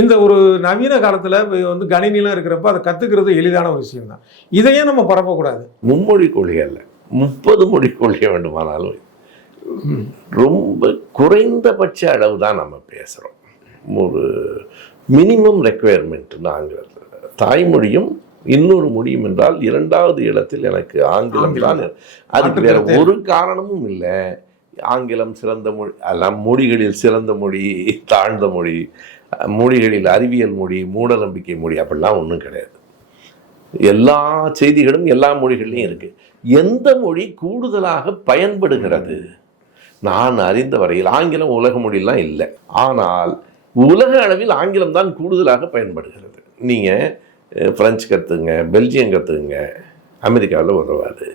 இந்த ஒரு நவீன காலத்துல வந்து கணினிலாம் இருக்கிறப்ப அதை கத்துக்கிறது எளிதான ஒரு விஷயம் தான். இதையே நம்ம பரப்பக்கூடாது. மும்மொழி கொள்கை அல்ல, 30 மொழி கொள்கை வேண்டுமானாலும் ரொம்ப குறைந்தபட்ச அளவு தான் நம்ம பேசுறோம். ஒரு மினிமம் ரெக்குயர்மெண்ட் ஆங்கிலத்தில் தாய்மொழியும் இன்னொரு மொழியும் என்றால் 2வது இடத்தில் எனக்கு ஆங்கிலம் தான். அதுக்கு வேற ஒரு காரணமும் இல்லை. ஆங்கிலம் சிறந்த மொழி, எல்லாம் மொழிகளில் சிறந்த மொழி, தாழ்ந்த மொழி, மொழிகளில் அறிவியல் மொழி, மூட நம்பிக்கை மொழி, அப்படிலாம் ஒன்றும் கிடையாது. எல்லா செய்திகளும் எல்லா மொழிகள்லையும் இருக்கு. எந்த மொழி கூடுதலாக பயன்படுகிறது? நான் அறிந்த வரையில் ஆங்கிலம் உலக மொழியெல்லாம் இல்லை, ஆனால் உலக அளவில் ஆங்கிலம் தான் கூடுதலாக பயன்படுகிறது. நீங்கள் பிரெஞ்சு கற்றுங்க, பெல்ஜியம் கற்றுங்க, அமெரிக்காவில் உதவாது.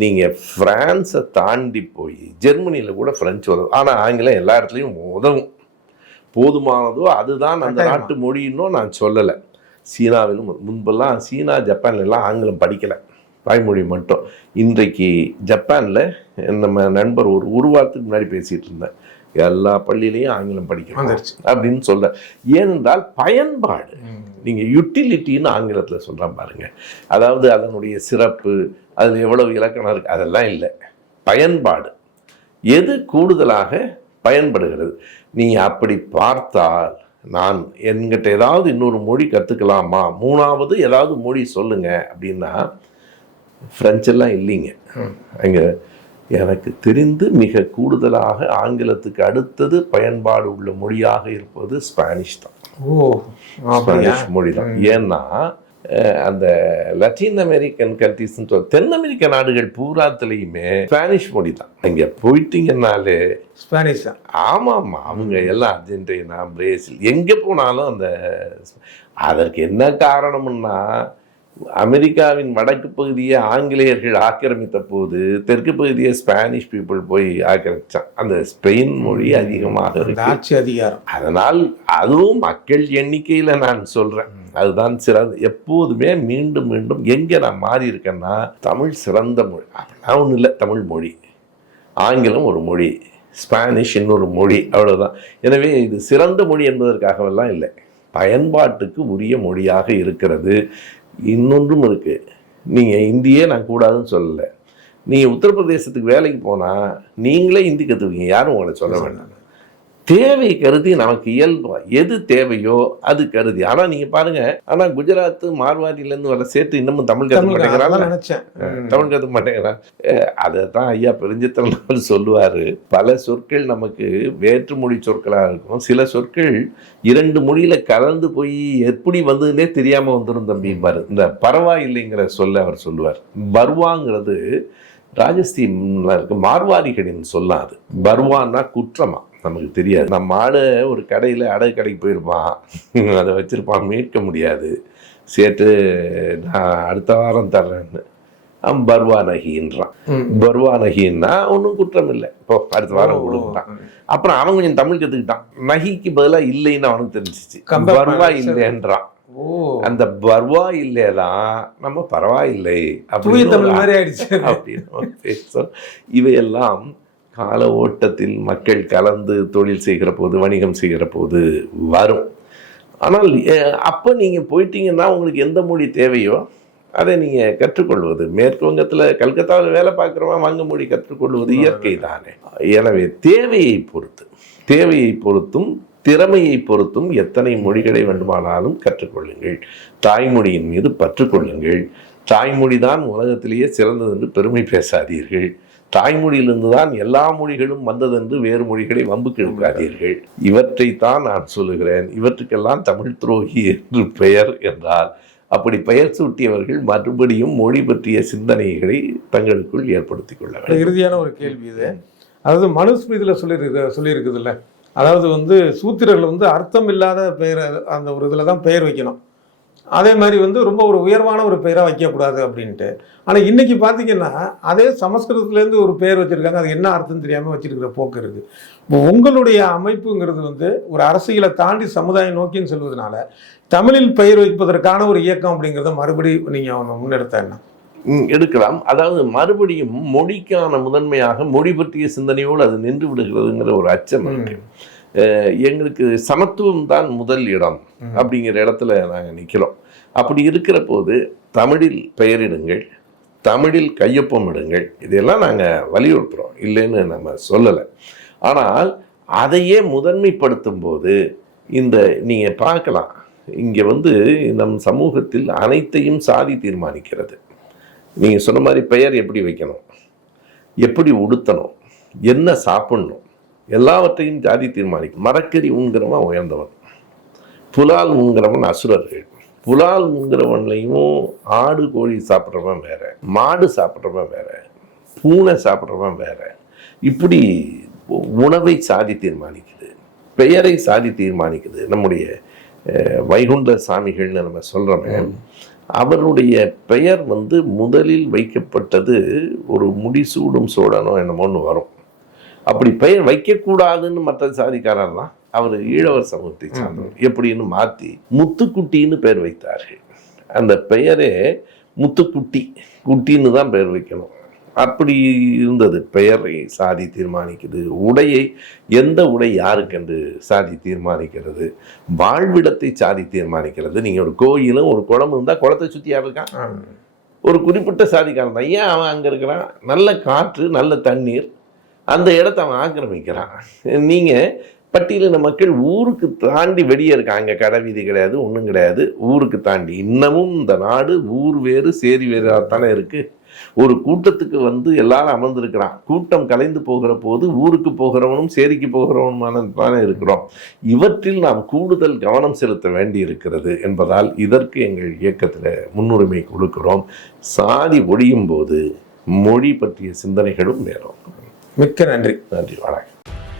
நீங்கள் ஃப்ரான்ஸை தாண்டி போய் ஜெர்மனியில் கூட ஃப்ரெஞ்சு உதவும், ஆனால் ஆங்கிலம் எல்லா இடத்துலையும் உதவும். போதுமானதோ அதுதான் அந்த நாட்டு மொழின்னும் நான் சொல்லலை. சீனாவிலும் முன்பெல்லாம் சீனா ஜப்பான்லாம் ஆங்கிலம் படிக்கலை, தாய்மொழி மட்டும். இன்றைக்கு ஜப்பானில் நம்ம நண்பர் ஒரு வாரத்துக்கு முன்னாடி பேசிகிட்டு இருந்தேன், எல்லா பள்ளியிலையும் ஆங்கிலம் படிக்கணும் அப்படின்னு சொல்ல. ஏனென்றால் பயன்பாடு, நீங்கள் யூட்டிலிட்டின்னு ஆங்கிலத்தில் சொல்கிறேன் பாருங்கள், அதாவது அதனுடைய சிறப்பு, அதில் எவ்வளவு இலக்கணம் இருக்குது, அதெல்லாம் இல்லை. பயன்பாடு எது கூடுதலாக பயன்படுகிறது? நீங்கள் அப்படி பார்த்தால் நான் என்கிட்ட ஏதாவது இன்னொரு மொழி கற்றுக்கலாமா, 3வது ஏதாவது மொழி சொல்லுங்க அப்படின்னா ஃப்ரெஞ்செல்லாம் இல்லைங்க. அங்கே எனக்கு தெரிந்து மிக கூடுதலாக ஆங்கிலத்துக்கு அடுத்தது பயன்பாடு உள்ள மொழியாக இருப்பது ஸ்பானிஷ் தான். ஸ்பானிஷ் மொழி தான். ஏன்னா அந்த லத்தீன் அமெரிக்கன் கண்ட்ரிஸ், தென் அமெரிக்க நாடுகள் பூராத்துலையுமே ஸ்பானிஷ் மொழி தான். அங்கே போயிட்டீங்கன்னாலே ஸ்பானிஷ் தான். ஆமாம், அவங்க எல்லாம் அர்ஜென்டினா, பிரேசில் எங்கே போனாலும் அந்த. அதற்கு என்ன காரணம்னா, அமெரிக்காவின் வடக்கு பகுதியை ஆங்கிலேயர்கள் ஆக்கிரமித்த போது தெற்கு பகுதியை ஸ்பானிஷ் பீப்புள் போய் ஆக்கிரமிச்சான். அந்த ஸ்பெயின் மொழி அதிகமாக ஆட்சி அதிகாரம். அதனால் அதுவும் மக்கள் எண்ணிக்கையில் நான் சொல்கிறேன், அதுதான் சிறந்த. எப்போதுமே மீண்டும் மீண்டும் எங்கே நான் மாறி இருக்கேன்னா, தமிழ் சிறந்த மொழி அப்படிலாம் ஒன்றும் இல்லை. தமிழ் மொழி, ஆங்கிலம் ஒரு மொழி, ஸ்பானிஷ் இன்னொரு மொழி, அவ்வளோதான். எனவே இது சிறந்த மொழி என்பதற்காகவெல்லாம் இல்லை, பயன்பாட்டுக்கு உரிய மொழியாக இருக்கிறது. இன்னொன்றும் இருக்குது, நீங்கள் இந்தியே நான் கூடாதுன்னு சொல்லலை. நீங்கள் உத்தரப்பிரதேசத்துக்கு வேலைக்கு போனால் நீங்களே ஹிந்தி கற்றுக்குவீங்க, யாரும் உங்களை சொல்ல வேண்டாம். தேவை கருதி நமக்கு இயல்பா எது தேவையோ அது கருதி. ஆனால் நீங்கள் பாருங்கள், ஆனால் குஜராத் மார்வாடியிலேருந்து வர சேர்த்து இன்னமும் தமிழ் கற்றுக்க மாட்டேங்கிறாங்க, தமிழ் கற்றுக்க மாட்டேங்கிறான். அதை தான் ஐயா பெருஞ்சித்திரன் சொல்லுவார், பல சொற்கள் நமக்கு வேற்றுமொழி சொற்களாக இருக்கும், சில சொற்கள் 2 மொழியில் கலந்து போய் எப்படி வந்ததுன்னே தெரியாமல் வந்துடும் தம்பிப்பார். இந்த பரவாயில்லைங்கிற சொல்ல அவர் சொல்லுவார். பர்வாங்கிறது ராஜஸ்தீன்ல இருக்க மார்வாடிகளின் சொல்லாது. பர்வான்னா குற்றமா நமக்கு தெரியாது. நம்ம ஆடு ஒரு கடையில் அடகு கடைக்கு போயிருப்பான், அதை வச்சுருப்பான், மீட்க முடியாது. சேட்டு நான் அடுத்த வாரம் தர்றேன்னு அவன் பர்வா நகின்றான். பர்வா நகின்னா ஒன்றும் குற்றம் இல்லை, இப்போ அடுத்த வாரம் கொடுக்குறான். அப்புறம் அவன் கொஞ்சம் தமிழ் கற்றுக்கிட்டான், நகிக்கு பதிலாக இல்லைன்னு அவனுக்கு தெரிஞ்சிச்சு, பர்வா இல்லைன்றான். அந்த பர்வா இல்லைதான் நம்ம பரவாயில்லை அப்படின்னு பேசும். இவையெல்லாம் கால ஓட்டத்தில் மக்கள் கலந்து தொழில் செய்கிற போது, வணிகம் செய்கிற போது வரும். ஆனால் அப்போ நீங்கள் போயிட்டீங்கன்னா உங்களுக்கு எந்த மொழி தேவையோ அதை நீங்கள் கற்றுக்கொள்வது. மேற்கு வங்கத்தில் கல்கத்தாவில் வேலை பார்க்குறவன் வங்க மொழி கற்றுக்கொள்வது இயற்கை தானே. எனவே தேவையை பொறுத்தும் திறமையை பொறுத்தும் எத்தனை மொழிகளை வேண்டுமானாலும் கற்றுக்கொள்ளுங்கள். தாய்மொழியின் மீது பற்றுக்கொள்ளுங்கள். தாய்மொழி தான் உலகத்திலேயே சிறந்தது என்று பெருமை பேசாதீர்கள். தாய்மொழியிலிருந்து தான் எல்லா மொழிகளும் வந்ததென்று வேறு மொழிகளை வம்புக்கு எடுக்காதீர்கள். இவற்றைத்தான் நான் சொல்லுகிறேன். இவற்றுக்கெல்லாம் தமிழ் துரோகி என்று பெயர் என்றால், அப்படி பெயர் சூட்டியவர்கள் மறுபடியும் மொழி பற்றிய சிந்தனைகளை தங்களுக்குள் ஏற்படுத்திக் கொள்ள வேண்டும். இறுதியான ஒரு கேள்வி இது. அதாவது மனுஸ்மிருதியில் சொல்லியிருக்குது இல்லை, அதாவது சூத்திரர்கள் அர்த்தம் இல்லாத பெயரை அந்த ஒரு இதில் தான் பெயர் வைக்கணும், அதே மாதிரி ரொம்ப ஒரு உயர்வான ஒரு பெயராக வைக்கக்கூடாது அப்படின்ட்டு. ஆனால் இன்றைக்கி பார்த்தீங்கன்னா அதே சமஸ்கிருதத்துலேருந்து ஒரு பெயர் வச்சுருக்காங்க, அது என்ன அர்த்தம் தெரியாமல் வச்சுருக்கிற போக்கு இருக்குது. இப்போ உங்களுடைய அமைப்புங்கிறது ஒரு அரசியலை தாண்டி சமுதாயம் நோக்கின்னு சொல்வதனால தமிழில் பெயர் வைப்பதற்கான ஒரு இயக்கம் அப்படிங்கிறத மறுபடியும் நீங்கள் முன்னெடுத்தா என்ன? எடுக்கலாம். அதாவது மறுபடியும் மொழிக்கான முதன்மையாக மொழி பற்றிய சிந்தனையோடு அது நின்று விடுகிறதுங்கிற ஒரு அச்சம் இருக்கு. எங்களுக்கு சமத்துவம் தான் முதல் இடம் அப்படிங்கிற இடத்துல நாங்கள் நிற்கிறோம். அப்படி இருக்கிற போது தமிழில் பெயரிடுங்கள், தமிழில் கையொப்பம் இடுங்கள், இதெல்லாம் நாங்கள் வலியுறுத்துகிறோம், இல்லைன்னு நம்ம சொல்லலை. ஆனால் அதையே முதன்மைப்படுத்தும் போது இந்த நீங்கள் பார்க்கலாம், இங்கே நம் சமூகத்தில் அனைத்தையும் சாதி தீர்மானிக்கிறது. நீங்கள் சொன்ன மாதிரி பெயர் எப்படி வைக்கணும், எப்படி உடுத்தணும், என்ன சாப்பிடணும், எல்லாவற்றையும் ஜாதி தீர்மானிக்கும். மரக்கறி உண்கிறவன் உயர்ந்தவன், புலால் உண்கிறவன் அசுரர்கள். புலால் உண்கிறவன்லையும் ஆடு கோழி சாப்பிட்றவன் வேற, மாடு சாப்பிட்றவன் வேற, பூனை சாப்பிட்றவன் வேற. இப்படி உணவை சாதி தீர்மானிக்குது, பெயரை சாதி தீர்மானிக்குது. நம்முடைய வைகுண்ட சாமிகள்னு நம்ம சொல்கிறோமே, அவருடைய பெயர் முதலில் வைக்கப்பட்டது ஒரு முடிசூடும் சோழனோ என்னமோன்னு வரும். அப்படி பெயர் வைக்கக்கூடாதுன்னு மற்ற சாதிக்காரர்லாம் அவர் ஈழவர் சமூகத்தை சார்ந்தவர் எப்படின்னு மாற்றி முத்துக்குட்டின்னு பெயர் வைத்தார்கள். அந்த பெயரே முத்துக்குட்டி, குட்டின்னு தான் பெயர் வைக்கணும். அப்படி இருந்தது. பெயரை சாதி தீர்மானிக்குது, உடையை எந்த உடை யாருக்கென்று சாதி தீர்மானிக்கிறது, வாழ்விடத்தை சாதி தீர்மானிக்கிறது. நீங்கள் ஒரு கோயிலும் ஒரு குளம் இருந்தால் குளத்தை சுற்றி யார் இருக்கான், ஒரு குறிப்பிட்ட சாதிக்காரன் தான். ஏன் அவன் அங்கே இருக்கிறான், நல்ல காற்று நல்ல தண்ணீர், அந்த இடத்த அவன் ஆக்கிரமிக்கிறான். நீங்கள் பட்டியலின மக்கள் ஊருக்கு தாண்டி வெளியே இருக்காங்க, கடை வீதி கிடையாது, ஒன்றும் கிடையாது, ஊருக்கு தாண்டி. இன்னமும் இந்த நாடு ஊர் வேறு சேரி வேறு தானே இருக்குது. ஒரு கூட்டத்துக்கு எல்லாரும் அமர்ந்திருக்கிறான். கூட்டம் கலைந்து போகிற போது ஊருக்கு போகிறவனும் சேரிக்கு போகிறவனுமான தானே இருக்கிறோம். இவற்றில் நாம் கூடுதல் கவனம் செலுத்த வேண்டி இருக்கிறது என்பதால் இதற்கு எங்கள் இயக்கத்தில் முன்னுரிமை கொடுக்கிறோம். சாதி ஒழியும் போது மொழி பற்றிய சிந்தனைகளும் நேரும். மிக்க நன்றி. நன்றி, வணக்கம்.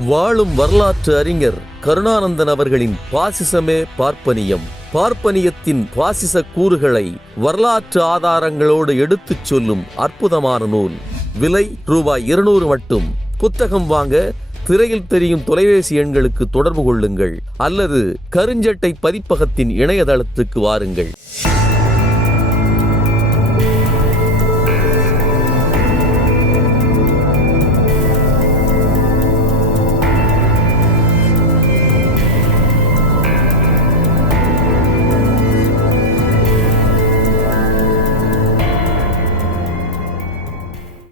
வாழும் வரலாற்று அறிஞர் கருணானந்தன் அவர்களின் பாசிசமே பார்ப்பனியம், பார்ப்பனியத்தின் பாசிச கூறுகளை வரலாற்று ஆதாரங்களோடு எடுத்துச் சொல்லும் அற்புதமான நூல். விலை ரூபாய் 200 மட்டும். புத்தகம் வாங்க திரையில் தெரியும் தொலைபேசி எண்களுக்கு தொடர்பு கொள்ளுங்கள் அல்லது கருஞ்சட்டை பதிப்பகத்தின் இணையதளத்துக்கு வாருங்கள்.